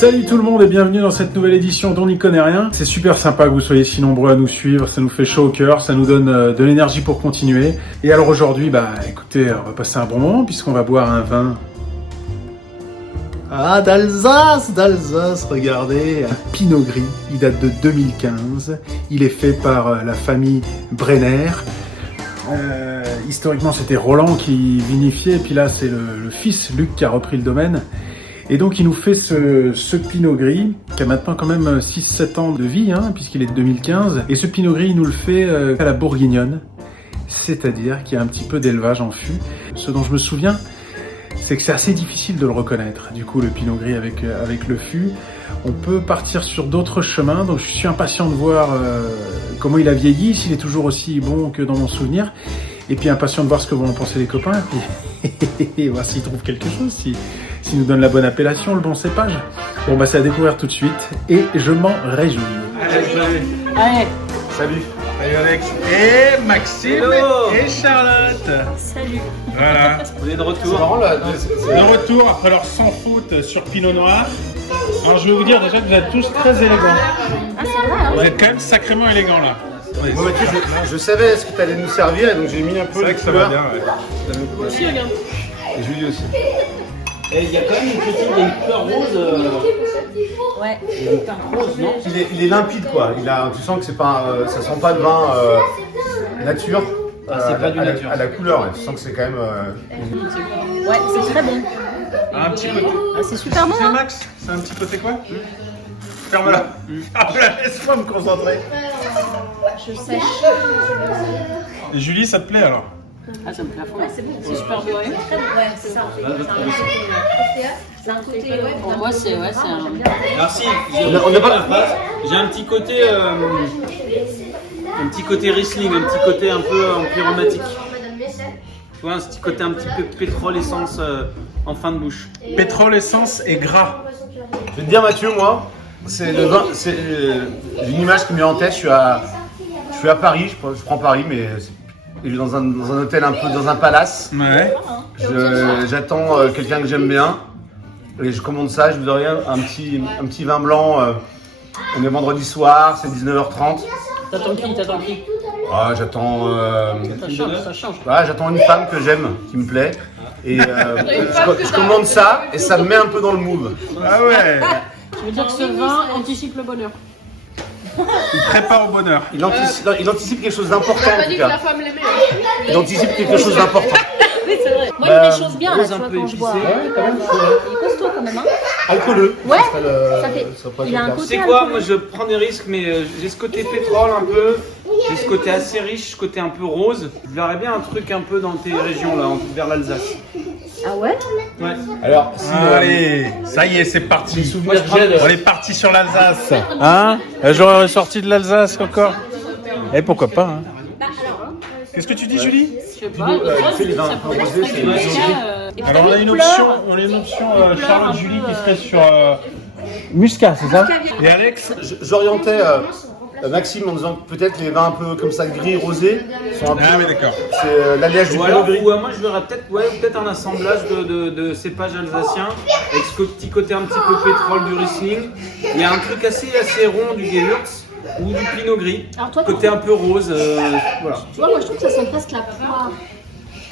Salut tout le monde et bienvenue dans cette nouvelle édition d'On n'y connaît rien. C'est super sympa que vous soyez si nombreux à nous suivre, ça nous fait chaud au cœur, ça nous donne de l'énergie pour continuer. Et alors aujourd'hui, écoutez, on va passer un bon moment puisqu'on va boire un vin. Ah, d'Alsace, regardez, un Pinot Gris, il date de 2015, il est fait par la famille Brenner. Historiquement c'était Roland qui vinifiait, et puis là c'est le fils Luc qui a repris le domaine. Et donc il nous fait ce Pinot Gris, qui a maintenant quand même 6-7 ans de vie, puisqu'il est de 2015. Et ce Pinot Gris, il nous le fait à la bourguignonne, c'est-à-dire qu'il y a un petit peu d'élevage en fût. Ce dont je me souviens, c'est que c'est assez difficile de le reconnaître, du coup, le Pinot Gris avec le fût. On peut partir sur d'autres chemins, donc je suis impatient de voir comment il a vieilli, s'il est toujours aussi bon que dans mon souvenir. Et puis impatient de voir ce que vont en penser les copains, et puis voir s'ils trouvent quelque chose, s'ils nous donnent la bonne appellation, le bon cépage. Bon, c'est à découvrir tout de suite, et je m'en réjouis. Allez. Salut. Salut Alex. Et Maxime. Hello. Et Charlotte. Salut. Voilà. On est de retour. De retour après leur sans faute sur Pinot Noir. Alors je vais vous dire déjà que vous êtes tous très élégants. Ah, c'est vrai, hein. Vous êtes quand même sacrément élégants là. Bon, Mathieu, je savais ce que tu allais nous servir, donc j'ai mis un peu C'est vrai de que ça va couleur. bien. Ouais. Aussi, regarde. Et Julie aussi. Et il y a quand même une couleur rose. Ouais. Une teinte rose, non? Il est limpide quoi. Tu sens que c'est pas, ça sent pas de vin nature. C'est pas du nature. À la couleur, ouais. Tu sens que c'est quand même. Ouais, c'est très bon. Un petit côté. Ah, c'est super bon. C'est Hein. Max. C'est un petit côté quoi? Ferme-la. Ferme-la, laisse-moi me concentrer. Je sèche. Et Julie, ça te plaît alors? Ah, ça me plaît à fond. C'est bon. C'est super beau. Ouais, c'est ça. C'est un côté. Pour moi, c'est un. Alors, si, On n'a pas. j'ai un petit côté. Un petit côté Riesling, un petit côté un peu empyromatique. Tu vois, un petit côté un petit peu pétrole, essence en fin de bouche. Pétrole, essence et gras. Je vais te dire, Mathieu, moi, c'est le vin. C'est une image qui me vient en tête. Je suis à Paris. Je prends Paris, mais dans un hôtel un peu dans un palace. Ouais. J'attends quelqu'un que j'aime bien et je commande ça, je vous aurai un petit vin blanc. On est vendredi soir, c'est 19h30. T'attends qui? Ah, j'attends Ça change. j'attends une femme que j'aime, qui me plaît. Et je commande ça et ça me met un peu dans le mood. Ah ouais. Tu veux dire que ce vin anticipe le bonheur? Il prépare au bonheur. Il anticipe quelque chose d'important en tout cas. Il anticipe quelque chose d'important. Oui, c'est vrai. Moi, il fait choses bien là, tu vois, un peu quand je bois. épicé. Ouais, quand même. Il est costaud quand même, hein. Alcooleux. Ouais, ça ça fait. Il a un Tu côté. sais quoi, alcooleux. moi je prends des risques, mais j'ai ce côté pétrole un peu, j'ai ce côté assez riche, ce côté un peu rose. Je verrais bien un truc un peu dans tes régions là, vers l'Alsace. Ah ouais? Ouais. Alors, Allez, ça y est, c'est parti. Moi je prends des On est parti sur l'Alsace. J'aurais ressorti de l'Alsace encore. Et pourquoi pas, hein. Qu'est-ce que tu dis, Julie? Je sais pas, tu sais, les vins un peu rosés, c'est Alors on a une option, Charlotte Julie qui serait sur Muscat, c'est ça? Et Alex? J'orientais Maxime en disant que peut-être les vins un peu comme ça gris rosés sont un peu. Ah oui, d'accord. C'est l'alliage du Ou Pinot alors, Gris. moi je verrais peut-être un assemblage de cépages alsaciens avec ce petit côté un petit peu pétrole du Riesling. Il y a un truc assez rond du Gewürz ou du Pinot Gris, Alors toi, côté un peu rose. Voilà. tu vois, moi je trouve que ça sent presque la poire.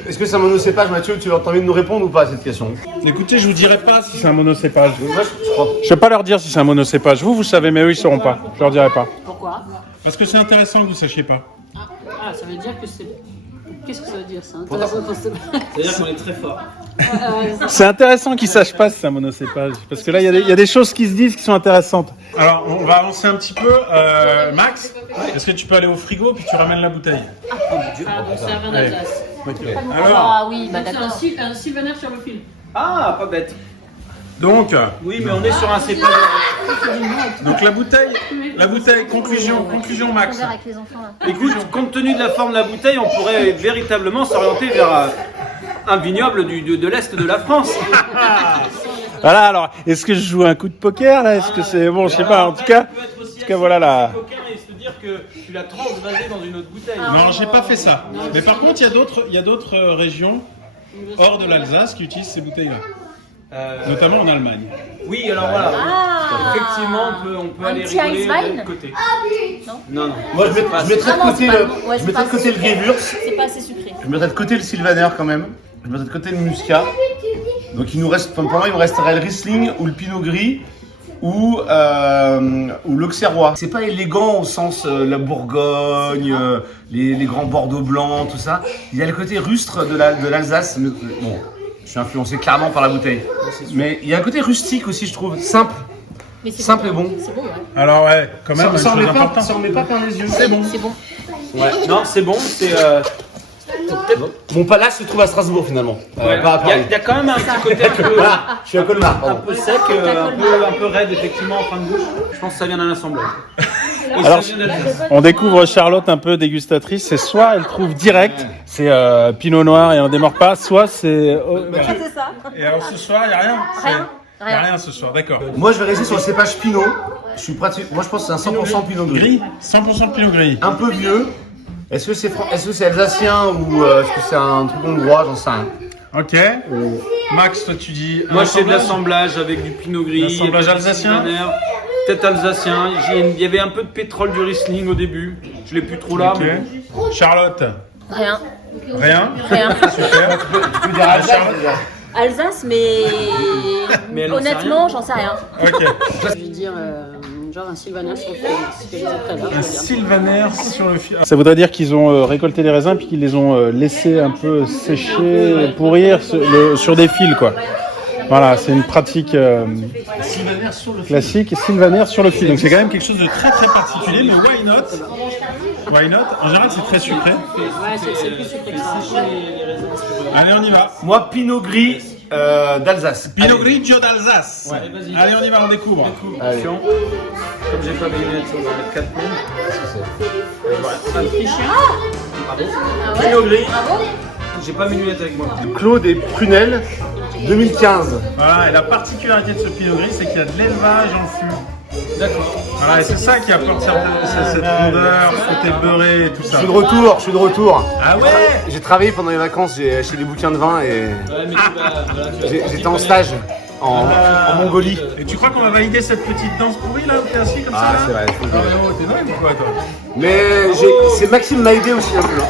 Est-ce que c'est un monocépage, Mathieu? Tu as envie de nous répondre ou pas à cette question? Écoutez, je vous dirai pas si c'est un monocépage. Moi, je crois. Je vais pas leur dire si c'est un monocépage. Vous savez, mais eux, ils sauront pas. Je leur dirai pas. Pourquoi? Parce que c'est intéressant que vous sachiez pas. Ah, ça veut dire que c'est. Qu'est-ce que ça veut dire ça? Intéressant pour ce- C'est-à-dire qu'on est très fort. C'est intéressant qu'ils sachent pas si c'est un monocépage. Parce que là, il y a des choses qui se disent qui sont intéressantes. Alors, on va avancer un petit peu. Max, est-ce que tu peux aller au frigo puis tu ramènes la bouteille? Ah, donc c'est un vin d'Alsace. Alors, Ah oui, bah C'est d'accord. un Sylvaner sur le fil. Ah, pas bête. donc Oui, mais on est sur un cépage. la bouteille, conclusion Max. On verra avec les enfants là. Écoute, compte tenu de la forme de la bouteille, on pourrait véritablement s'orienter vers un vignoble de l'Est de la France. Voilà, alors, est-ce que je joue un coup de poker là? Est-ce que c'est bon? Je sais pas, en tout cas voilà la. Et se dire que tu l'as transvasé dans une autre bouteille. Non, j'ai pas fait ça. Mais par contre, il y a d'autres régions hors de l'Alsace qui utilisent ces bouteilles-là. Notamment en Allemagne. Oui, alors voilà. Ah. Effectivement, on peut Un aller petit rigoler de Eiswein l'autre côté. Non. Non. Moi, je mettrais Ah non, de côté c'est pas le, bon. Ouais, je c'est mettrais pas de côté le Gewürz. C'est pas assez sucré. Je mettrais de côté le Sylvaner quand même. Je mettrais de côté le Muscat. Donc il nous reste, pour moi, il me resterait le Riesling ou le Pinot Gris ou l'Auxerrois. C'est pas élégant au sens la Bourgogne, les grands Bordeaux blancs, tout ça. Il y a le côté rustre de l'Alsace. Mais, bon, je suis influencé clairement par la bouteille. Mais il y a un côté rustique aussi, je trouve, simple. Mais c'est Simple et bon. C'est bon, ouais. Alors ouais, quand même, Ça une en chose importante. met pas plein les yeux. C'est bon. C'est bon. Ouais. Non, c'est bon. C'est Mon palace se trouve à Strasbourg finalement. ouais. Pas à Paris. Il y a quand même un petit côté un peu, Voilà, je suis à Colmar, un pardon. peu sec, un peu raide effectivement en fin de bouche. Je pense que ça vient d'un assemblage. Et Alors, ça vient d'Alsace. on découvre Charlotte un peu dégustatrice. C'est soit elle trouve direct, c'est Pinot Noir et on démord pas, soit c'est. C'est ça. Et alors ce soir, il n'y a rien. Rien. Il n'y a rien ce soir, d'accord. Moi je vais rester sur le cépage Pinot. Moi je pense que c'est un 100% Pinot Gris. Gris 100% de Pinot Gris. Un peu vieux. Est-ce que c'est alsacien ou est-ce que c'est un truc hongrois, j'en sais rien. Ok. Max, toi tu dis. Moi, je fais de l'assemblage avec du Pinot Gris. L'assemblage peut-être alsacien. Sylvaner, peut-être alsacien. Il y avait un peu de pétrole du Riesling au début. Je l'ai plus trop là. Ok. Mais... Charlotte, Rien. rien. Rien. Super. Tu peux dire Alsace déjà. Alsace, mais elle en sait honnêtement, rien. j'en sais rien. Ok. Je vais dire genre un Sylvaner sur le film, c'est ce que je disais tout à l'heure. Un je regarde. Sylvaner sur le fil. Ça voudrait dire qu'ils ont récolté les raisins puis qu'ils les ont laissés un peu sécher, pourrir sur des fils, quoi. Voilà, c'est une pratique Sylvaner sur le classique. Sylvaner sur le fil. Donc c'est quand même quelque chose de très très particulier. Mais why not? Why not? En général, c'est très sucré. Ouais, c'est plus sucré que ça. Allez, on y va. Moi Pinot Gris d'Alsace. Pinot Allez. Grigio d'Alsace. Ouais, vas-y. Allez, on y va, on découvre. Attention. Comme j'ai pas mes lunettes, on va mettre 4 minutes. Ah ouais. Pinot Gris. Bravo. J'ai pas mes lunettes avec moi. Claude et Prunel 2015. Voilà, et la particularité de ce Pinot Gris, c'est qu'il y a de l'élevage en fût. D'accord. Voilà, et c'est ça qui apporte cette rondeur, ce côté beurré et tout Je ça. suis de retour. Ah ouais? J'ai travaillé pendant les vacances, j'ai acheté des bouquins de vin et Ouais, mais tu vas, voilà, tu vas- j'étais en stage en Mongolie. Et tu crois qu'on va valider cette petite danse pourrie là, où t'es assis comme ça Ah là? c'est vrai. Ah mais oh, t'es dingue ou quoi toi? Mais c'est Maxime m'a aidé aussi un peu.